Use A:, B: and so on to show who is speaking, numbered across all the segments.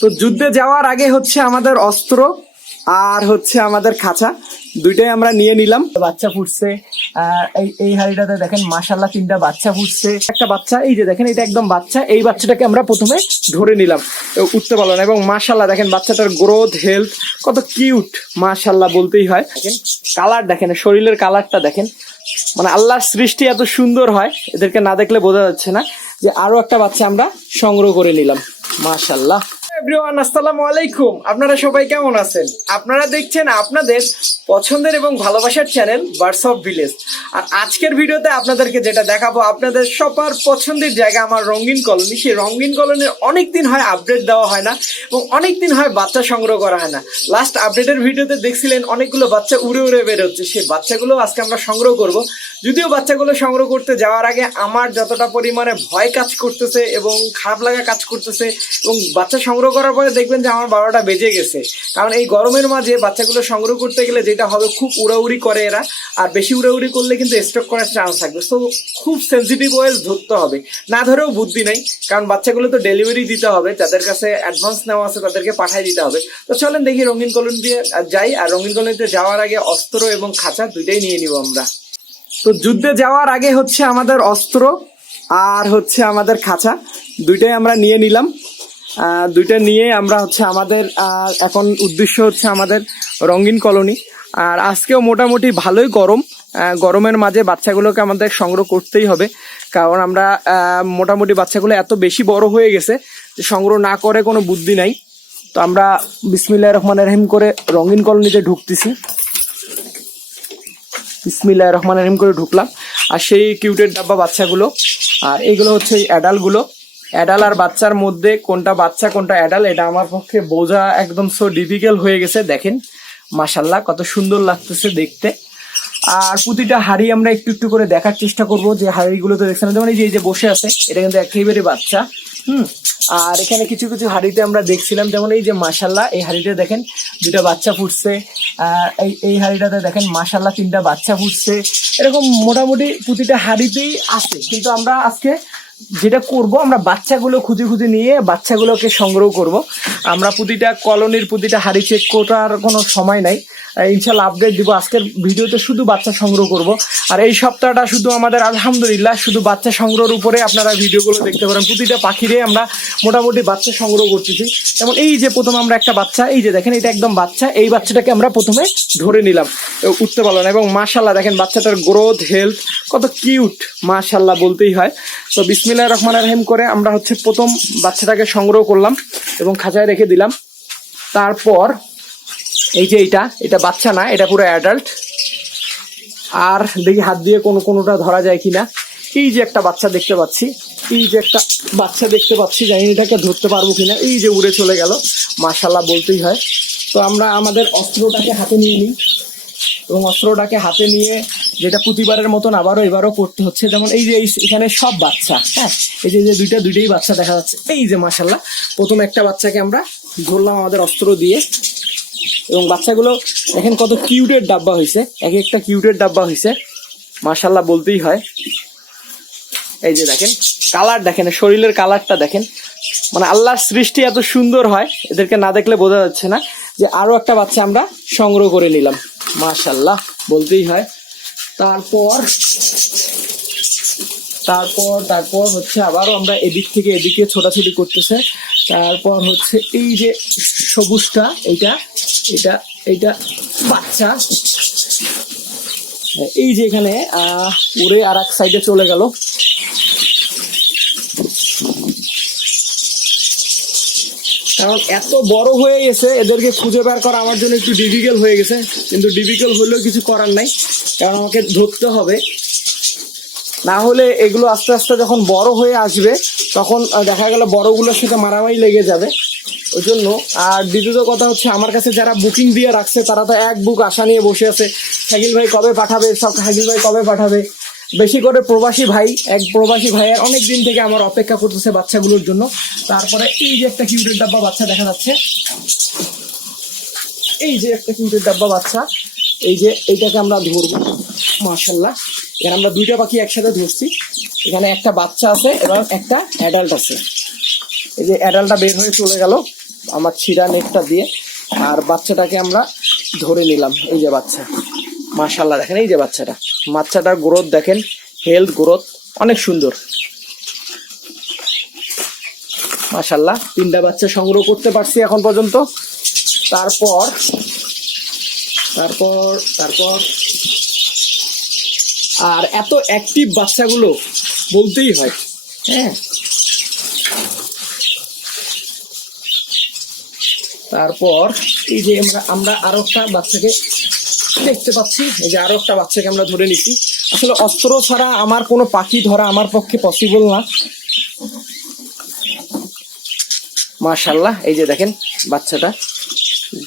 A: তো যুদ্ধে যাওয়ার আগে হচ্ছে আমাদের অস্ত্র আর হচ্ছে আমাদের খাঁচা। দুইটাই আমরা নিয়ে নিলাম। বাচ্চা ফুটছে। এই এই হাড়িটাতে দেখেন মাসাল্লাহ তিনটা বাচ্চা ফুটছে। একটা বাচ্চা, এই যে দেখেন এটা একদম বাচ্চা। এই বাচ্চাটাকে আমরা প্রথমে ধরে নিলাম। উঠতে পারল না। এবং মাসাল্লাহ দেখেন বাচ্চাটার গ্রোথ হেলথ কত কিউট মাসাল্লাহ বলতেই হয়। দেখেন কালার দেখেন, শরীরের কালারটা দেখেন। মানে আল্লাহর সৃষ্টি এত সুন্দর হয়, এদেরকে না দেখলে বোঝা যাচ্ছে না। যে আরও একটা বাচ্চা আমরা সংগ্রহ করে নিলাম। মাশাল্লাহ এভরিওয়ান, আসসালামু আলাইকুম। আপনারা সবাই কেমন আছেন? আপনারা দেখছেন আপনাদের পছন্দের এবং ভালোবাসার চ্যানেল বার্ডস অফ ভিলেজ আর আজকের ভিডিওতে আপনাদেরকে যেটা দেখাবো, আপনাদের সবার পছন্দের জায়গা আমার রঙিন কলোনি। সেই রঙিন কলোনির অনেক দিন হয় আপডেট দেওয়া হয় না এবং অনেক দিন হয় বাচ্চা সংগ্রহ করা হয় না। লাস্ট আপডেটের ভিডিওতে দেখছিলেন, অনেকগুলো বাচ্চা উড়ে উড়ে বেরোচ্ছে। সেই বাচ্চাগুলো আজকে আমরা সংগ্রহ করব। যদিও বাচ্চাগুলো সংগ্রহ করতে যাওয়ার আগে আমার যতটা পরিমাণে ভয় কাজ করতেছে এবং খারাপ লাগা কাজ করতেছে এবং বাচ্চা সংগ্রহ করার পরে দেখবেন যে আমার বারোটা বেজে গেছে। কারণ এই গরমের মাঝে বাচ্চাগুলো সংগ্রহ করতে গেলে যেটা হবে খুব উড়াউড়ি করে এরা। আর বেশি উড়াউড়ি করলে কিন্তু স্টক করার চান্স থাকবে। তো খুব সেন্সিটিভ ওয়েল ধরতে হবে। না ধরেও বুদ্ধি নেই। কারণ বাচ্চাগুলো তো ডেলিভারি দিতে হবে। যাদের কাছে অ্যাডভান্স নেওয়া আছে তাদেরকে পাঠিয়ে দিতে হবে। তো চলেন দেখি রঙিন কলোনি দিয়ে যাই। আর রঙিন কলোনিতে যাওয়ার আগে অস্ত্র এবং খাঁচা দুইটাই নিয়ে নিব আমরা। তো যুদ্ধে যাওয়ার আগে হচ্ছে আমাদের অস্ত্র আর হচ্ছে আমাদের খাঁচা। দুইটাই আমরা নিয়ে নিলাম। দুইটা নিয়ে আমরা হচ্ছে আমাদের এখন উদ্দেশ্য হচ্ছে আমাদের রঙিন কলোনি। আর আজকেও মোটামুটি ভালোই গরম। গরমের মাঝে বাচ্চাগুলোকে আমাদের সংগ্রহ করতেই হবে। কারণ আমরা মোটামুটি বাচ্চাগুলো এত বেশি বড় হয়ে গেছে যে সংগ্রহ না করে কোনো বুদ্ধি নাই। তো আমরা বিসমিল্লাহ রহমান রহিম করে রঙিন কলোনিতে ঢুকতেছি। বিসমিল্লাহ রহমান রহিম করে ঢুকলাম। আর সেই কিউটের ডাব্বা বাচ্চাগুলো, আর এগুলো হচ্ছে অ্যাডালগুলো অ্যাডাল আর বাচ্চার মধ্যে কোনটা বাচ্চা, কোনটা অ্যাডাল, এটা আমার পক্ষে বোঝা একদম সো ডিফিকাল্ট হয়ে গেছে, দেখেন। মাসাল্লাহ কত সুন্দর লাগতেছে দেখতে। আর প্রতিটা হাড়ি আমরা একটু একটু করে দেখার চেষ্টা করব যে হাড়িগুলোতে দেখছেন যেমন এই যে এই যে বসে আছে, এটা কিন্তু একেবারে বাচ্চা, হুম? আর এখানে কিছু কিছু হাড়িতে আমরা দেখছিলাম, যেমন এই যে মাসাল্লাহ এই হাড়িতে দেখেন দুটা বাচ্চা ফুটছে এই এই হাড়িটাতে দেখেন মাসাল্লাহ তিনটা বাচ্চা ফুটছে, এরকম মোটামুটি প্রতিটা হাড়িতেই আছে, কিন্তু আমরা আজকে যেটা করব, আমরা বাচ্চাগুলো খুঁজে খুঁজে নিয়ে বাচ্চাগুলোকে সংগ্রহ করব। আমরা প্রতিটা কলোনির প্রতিটা হাড়ি চেক করার কোনো সময় নাই। ইনশাল্লাহ আপডেট দিব। আজকের ভিডিওতে শুধু বাচ্চা সংগ্রহ করব। আর এই সপ্তাহটা শুধু আমাদের, আলহামদুলিল্লাহ, শুধু বাচ্চা সংগ্রহের উপরে আপনারা ভিডিওগুলো দেখতে পারেন। প্রতিটা পাখিরে আমরা মোটামুটি বাচ্চা সংগ্রহ করতেছি। যেমন এই যে প্রথম আমরা একটা বাচ্চা, এই যে দেখেন, এটা একদম বাচ্চা। এই বাচ্চাটাকে আমরা প্রথমে ধরে নিলাম। উঠতে পারল না। এবং মাশাল্লাহ দেখেন বাচ্চাটার গ্রোথ হেলথ কত কিউট মাশাল্লাহ বলতেই হয়। তো বিসমিল্লা রহমান রহিম করে আমরা হচ্ছে প্রথম বাচ্চাটাকে সংগ্রহ করলাম এবং খাঁচায় রেখে দিলাম। তারপর এই যে এটা এটা বাচ্চা না, এটা পুরো অ্যাডাল্ট আর দেখি হাত দিয়ে কোনো কোনোটা ধরা যায় কিনা। এই যে একটা বাচ্চা দেখতে পাচ্ছি, এই যে একটা বাচ্চা দেখতে পাচ্ছি, জানি এটাকে ধরতে পারব কিনা। এই যে উড়ে চলে গেল মাশাল্লাহ বলতেই হয়। তো আমরা আমাদের অস্ত্রটাকে হাতে নিয়ে নিই। এবং অস্ত্রটাকে হাতে নিয়ে যেটা প্রতিবারের মতন আবারও এবারও করতে হচ্ছে, যেমন এই যে এখানে সব বাচ্চা হ্যাঁ? এই যে দুইটা, দুইটাই বাচ্চা দেখা যাচ্ছে। এই যে মাশাল্লাহ প্রথম একটা বাচ্চাকে আমরা ধরলাম আমাদের অস্ত্র দিয়ে। এবং বাচ্চাগুলো দেখেন কত কিউটের ডাব্বা হয়েছে। এক একটা কিউটের ডাব্বা হয়েছে। মার্শাল্লাহ বলতেই হয়। এই যে দেখেন, কালার দেখেন, শরীরের কালারটা দেখেন। মানে আল্লাহর সৃষ্টি এত সুন্দর হয়, এদেরকে না দেখলে বোঝা যাচ্ছে না যে আরও একটা বাচ্চা আমরা সংগ্রহ করে নিলাম। মার্শাল্লাহ বলতেই হয়। তারপর তারপর তারপর হচ্ছে আবারও আমরা এদিক থেকে এদিকে ছোটাছুটি করতেছে। তারপর হচ্ছে এই যে সবুজটা এইটা এটা এইটা বাচ্চা। এই যে এখানে উড়ে আর এক সাইডে চলে গেল। কারণ এত বড় হয়ে গেছে, এদেরকে খুঁজে বের করা আমার জন্য একটু ডিফিকাল্ট হয়ে গেছে। কিন্তু ডিফিকাল্ট হলেও কিছু করার নাই, কারণ আমাকে ধরতে হবে। না হলে এগুলো আস্তে আস্তে যখন বড় হয়ে আসবে তখন দেখা গেল বড়গুলোর সাথে মারামারি লেগে যাবে। ওই জন্য আর দ্বিতীয় কথা হচ্ছে, আমার কাছে যারা বুকিং দিয়ে রাখছে, তারা তো এক বুক আশা নিয়ে বসে আছে, শাকিল ভাই কবে পাঠাবে, সব শাকিল ভাই কবে পাঠাবে? বেশি করে প্রবাসী ভাই, এক প্রবাসী ভাইয়ের অনেক দিন থেকে আমার অপেক্ষা করতেছে বাচ্চাগুলোর জন্য। তারপরে এই যে একটা কিউটের ডাব্বা বাচ্চা দেখা যাচ্ছে। এই যে একটা কিউটের ডাব্বা বাচ্চা। এই যে এইটাকে আমরা ধরবো মার্শাল্লাহ এখানে আমরা দুইটা পাখি একসাথে ধরছি। এখানে একটা বাচ্চা আছে এবং একটা অ্যাডাল্ট আছে। এই যে অ্যাডাল্টটা বের হয়ে চলে গেল আমার ছিঁড়া নেকটা দিয়ে। আর বাচ্চাটাকে আমরা ধরে নিলাম, এই যে বাচ্চা। মাশাল্লাহ দেখেন এই যে বাচ্চাটা। বাচ্চাটার গ্রোথ দেখেন হেলথ গ্রোথ অনেক সুন্দর। মাশাল্লাহ তিনটা বাচ্চা সংগ্রহ করতে পারছি এখন পর্যন্ত। তারপর তারপর তারপর। আর এত অ্যাক্টিভ বাচ্চাগুলো বলতেই হয় হ্যাঁ। তারপর, এই যে আমরা আমরা আরও একটা বাচ্চাকে দেখতে পাচ্ছি, এই যে আরও একটা বাচ্চাকে আমরা ধরে নিচ্ছি। আসলে অস্ত্র ছাড়া আমার কোনো পাখি ধরা আমার পক্ষে পসিবল না। মাশাল্লাহ এই যে দেখেন বাচ্চাটা।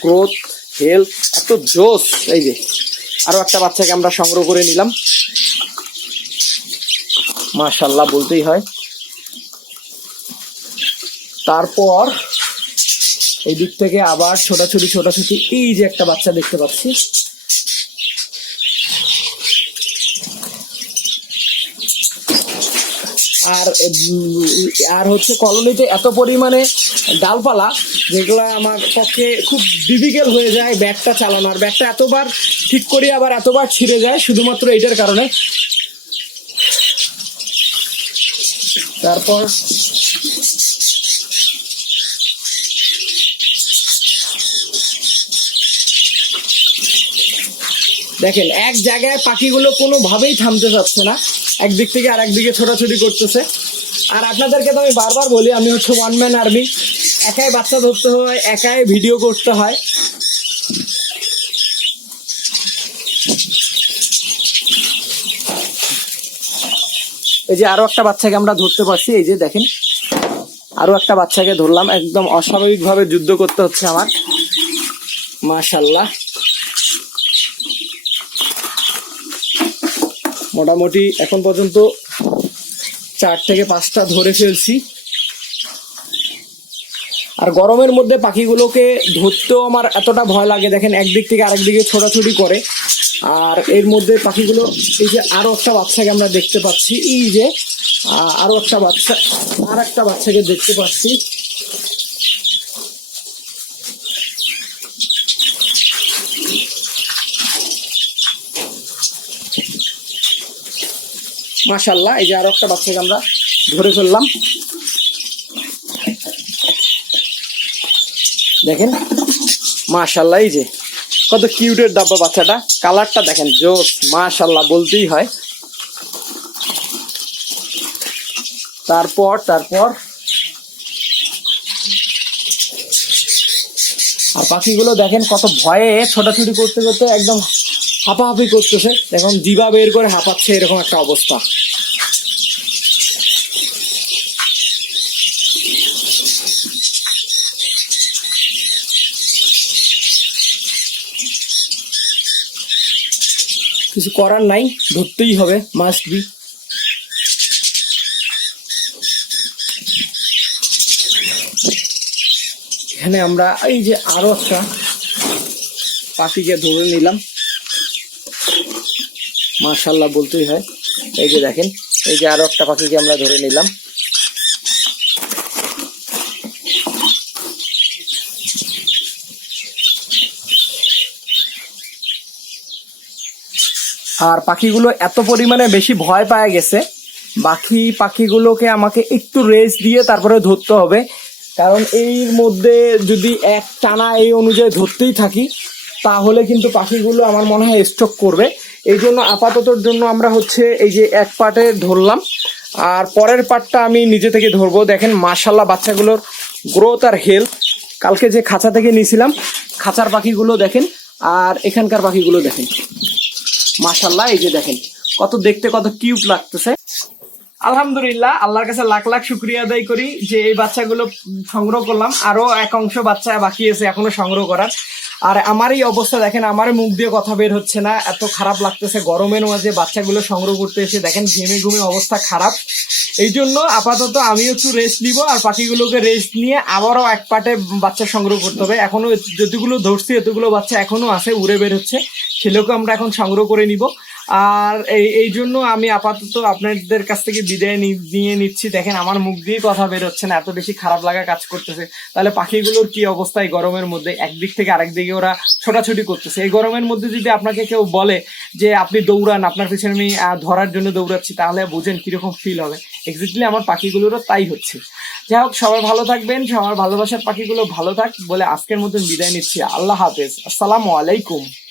A: গ্রোথ হেলথ এত জোস। এই যে, আরও একটা বাচ্চাকে আমরা সংগ্রহ করে নিলাম। মাশাল্লাহ, বলতেই হয়। তারপর এই দিক থেকে আবার ছোটাছুটি ছোটাছুটি, এই যে একটা বাচ্চা দেখতে পাচ্ছি। আর আর হচ্ছে কলোনিতে এত পরিমাণে ডালপালা, যেগুলো আমার পক্ষে খুব ডিফিকাল্ট হয়ে যায় ব্যাগটা চালানো আর ব্যাগটা এতবার ঠিক করি, আবার এতবার ছিঁড়ে যায়, শুধুমাত্র এটার কারণে। তারপর দেখেন, এক জায়গায় পাখিগুলো কোনোভাবেই থামতে চাচ্ছে না। একদিক থেকে আর একদিকে ছোটাছুটি করতেছে। আর আপনাদেরকে তো আমি বারবার বলি, আমি হচ্ছে ওয়ান ম্যান আর্মি একাই বাচ্চা ধরতে হয়, একাই ভিডিও করতে হয়। এই যে আরও একটা বাচ্চাকে আমরা ধরতে পারছি, এই যে দেখেন। আরও একটা বাচ্চাকে ধরলাম, একদম অস্বাভাবিক ভাবে যুদ্ধ করতে হচ্ছে আমার। মাশাল্লাহ মোটামুটি এখন পর্যন্ত চার থেকে পাঁচটা ধরে ফেলছি। আর গরমের মধ্যে পাখিগুলোকে ধরতেও আমার এতটা ভয় লাগে, দেখেন একদিক থেকে আরেক দিকে ছোটাছুটি করে। আর এর মধ্যে পাখিগুলো, এই যে আরও একটা বাচ্চাকে আমরা দেখতে পাচ্ছি, এই যে আরও একটা বাচ্চা, আর একটা বাচ্চাকে দেখতে পাচ্ছি। মাশাল্লাহ এই যে আরও একটা বাচ্চাকে আমরা ধরে ফেললাম। দেখেন মাশাল্লাহ এই যে কত কিউটের ডাব্বা বাচ্চাটা। কালারটা দেখেন, জোস মাশাল্লাহ বলতেই হয়। তারপর তারপর। আর পাখিগুলো দেখেন কত ভয়ে ছোটাছুটি করতে করতে একদম হাঁপাহাপি করতেছে। এখন জিবা বের করে হাঁপাচ্ছে, এরকম একটা অবস্থা। কিছু করার নাই, ধরতেই হবে মাস্ট বি এখানে আমরা এই যে আরও একটা পাখিকে ধরে নিলাম। মার্শাল্লাহ বলতেই হয়। এই যে দেখেন, এই যে আরও একটা পাখিকে আমরা ধরে নিলাম। আর পাখিগুলো এত পরিমাণে বেশি ভয় পায় গেছে। বাকি পাখিগুলোকে আমাকে একটু রেস্ট দিয়ে তারপরে ধরতে হবে। কারণ এর মধ্যে যদি এক টানা এই অনুযায়ী ধরতেই থাকি, তাহলে কিন্তু পাখিগুলো আমার মনে হয় স্টক করবে। এই জন্য আপাততর জন্য আমরা হচ্ছে এই যে এক পার্টে ধরলাম। আর পরের পার্টটা আমি নিজে থেকে ধরবো। দেখেন মাশাল্লাহ বাচ্চাগুলোর গ্রোথ আর হেলথ কালকে যে খাঁচা থেকে নিয়েছিলাম, খাঁচার পাখিগুলো দেখেন, আর এখানকার পাখিগুলো দেখেন। মাশাল্লাহ এই যে দেখেন কত দেখতে কত কিউট লাগতেছে। আলহামদুলিল্লাহ, আল্লাহর কাছে লাখ লাখ শুক্রিয়া আদায় করি যে এই বাচ্চাগুলো সংগ্রহ করলাম। আরও এক অংশ বাচ্চা বাকি আছে এখনও সংগ্রহ করার। আর আমার এই অবস্থা দেখেন, আমার মুখ দিয়ে কথা বের হচ্ছে না। এত খারাপ লাগতেছে, গরমের মাঝে বাচ্চাগুলো সংগ্রহ করতে এসে দেখেন ঘেমে ঘুমে অবস্থা খারাপ। এই জন্য আপাতত আমি একটু রেস্ট নিব আর পাখিগুলোকে রেস্ট নিয়ে আবারও এক পাটে বাচ্চা সংগ্রহ করতে হবে। এখনও যতগুলো ধরছি, এতগুলো বাচ্চা এখনও আছে, উড়ে বের হচ্ছে। সেগুলোকে আমরা এখন সংগ্রহ করে নিব। আর এই এই জন্য আমি আপাতত আপনাদের কাছ থেকে বিদায় নিয়ে নিচ্ছি। দেখেন, আমার মুখ দিয়ে কথা বেরোচ্ছে না, এত বেশি খারাপ লাগা কাজ করতেছে। তাহলে পাখিগুলোর কি অবস্থা এই গরমের মধ্যে? একদিক থেকে আরেক দিকে ওরা ছোটাছুটি করতেছে। এই গরমের মধ্যে যদি আপনাকে কেউ বলে যে, আপনি দৌড়ান, আপনার পিছনে আমি ধরার জন্য দৌড়াচ্ছি, তাহলে বুঝেন কীরকম ফিল হবে। এক্স্যাক্টলি আমার পাখিগুলোরও তাই হচ্ছে। যাই হোক, সবাই ভালো থাকবেন, সবার ভালোবাসার পাখিগুলো ভালো থাক বলে আজকের মতন বিদায় নিচ্ছি। আল্লাহ হাফেজ। আসসালামু আলাইকুম।